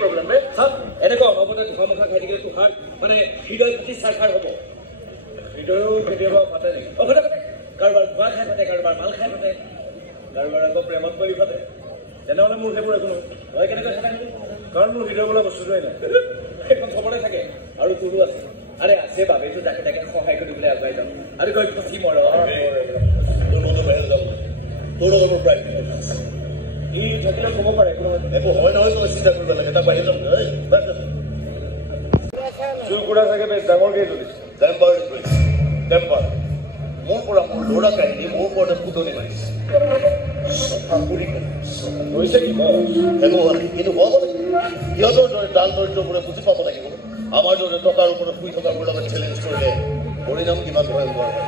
problem বে সব এনেকুৱা অনবৰতে ধোঁৱা খাই থাকিলে তোহাৰ মানে হৃদয় ফাটি চাৰখাৰ হ'ব হৃদয়ও কেতিয়াবা ফাটে নেকি অফাতে কাৰোবাৰ ধোঁৱা খাই ফাটে কাৰোবাৰ মাল খাই ফাটে কাৰোবাৰ আকৌ প্ৰেমত পৰি ফাটে তেনেহ'লে মোৰ সেইবোৰ একো নহয় কেনেকৈ থাকে কাৰণ মোৰ হৃদয় বোলা বস্তুটোৱেই নাই সেইখন চবতে থাকে আৰু তোৰো আছে আৰে আছে বাবেতো যাকে তাকে সহায় কৰি দিবলৈ আগুৱাই যাম আৰু কয় কি মৰ তোৰ মতো বাহিৰ যাম তোৰ লগত মোৰ প্ৰায় ই থাকিলে ক'ব পাৰে কোনো একো হয় নহয় তই চিন্তা কৰিব লাগে এটা বাহিৰ যাম চুৰকুৰা চাগে বেছ ডাঙৰকৈ তুলিছে টেম্পাৰ মোৰ পৰা মোৰ ল'ৰা কাহিনী মোৰ ওপৰতে ফুটনি মাৰিছে হৈছে কি একো হোৱা নাই কিন্তু হ'ব সিহঁতৰ দৰে ডাল দৰিদ্ৰবোৰে বুজি পাব লাগিব আমাৰ দৰে টকাৰ ওপৰত শুই থকাবোৰ লগত চেলেঞ্জ কৰিলে পৰিণাম কিমান ভয়ংকৰ হয়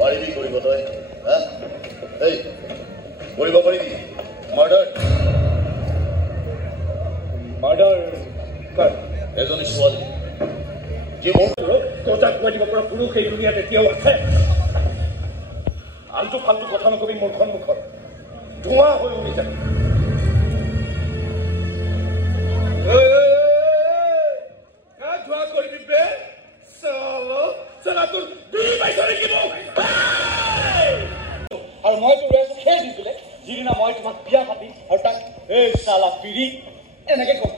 পাৰিবি কৰিব তই হা এই কৰিব পাৰিবি মাৰ্ডাৰ এজনী ছোৱালী যে মোৰ কটাক কৈ দিব পৰা পুৰুষ এই দুনিয়াত এতিয়াও আছে আলটু ফাল্টু কথা নকবি মুখত ধোঁৱা হৈ উৰি যায় ধোঁৱা কৰি দিবে তোৰ দুই পাইছ নেকি আৰু মই তোৰ খেল দিছিলে যিদিনা মই তোমাক বিয়া পাতি আৰু তাক এই চালা পিৰি এনেকে কম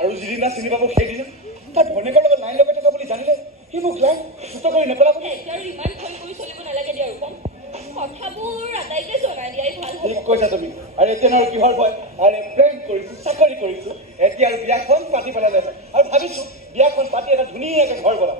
আৰু যিদিনা চিনি পাব সেইদিনা তাৰ ভনীয়েকৰ লগত নাই লগাই থকা বুলি জানিলে সি মোক লাগ চুত কৰি নেপেলাব কৈছা তুমি আৰু এতিয়া আৰু কিহৰ ভয় আৰে প্ৰেম কৰিছো চাকৰি কৰিছো এতিয়া আৰু বিয়াখন পাতি পেলালে আৰু ভাবিছো বিয়াখন পাতি এটা ধুনীয়াকে ঘৰ বনাম